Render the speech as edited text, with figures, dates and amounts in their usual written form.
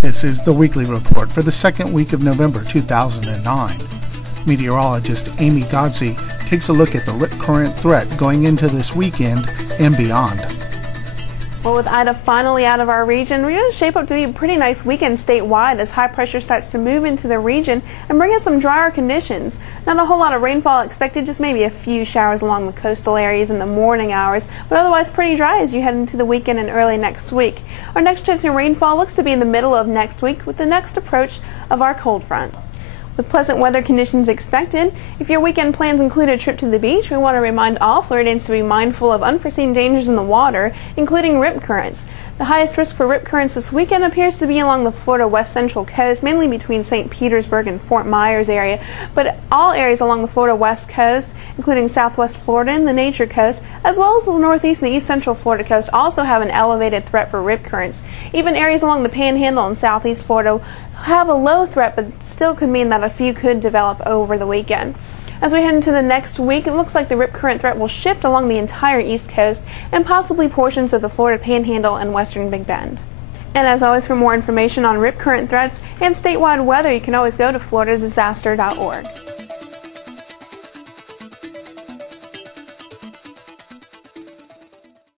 This is the weekly report for the second week of November 2009. Meteorologist Amy Godsey takes a look at the rip current threat going into this weekend and beyond. Well, with Ida finally out of our region, we're going to shape up to be a pretty nice weekend statewide as high pressure starts to move into the region and bring us some drier conditions. Not a whole lot of rainfall expected, just maybe a few showers along the coastal areas in the morning hours, but otherwise pretty dry as you head into the weekend and early next week. Our next chance of rainfall looks to be in the middle of next week with the next approach of our cold front. With pleasant weather conditions expected, if your weekend plans include a trip to the beach, we want to remind all Floridians to be mindful of unforeseen dangers in the water, including rip currents. The highest risk for rip currents this weekend appears to be along the Florida west central coast, mainly between St. Petersburg and Fort Myers area, but all areas along the Florida west coast, including southwest Florida and the Nature Coast, as well as the northeast and east central Florida coast, also have an elevated threat for rip currents. Even areas along the Panhandle and southeast Florida have a low threat, but still could mean that a few could develop over the weekend. As we head into the next week, it looks like the rip current threat will shift along the entire east coast and possibly portions of the Florida Panhandle and western Big Bend. And as always, for more information on rip current threats and statewide weather, you can always go to floridadisaster.org.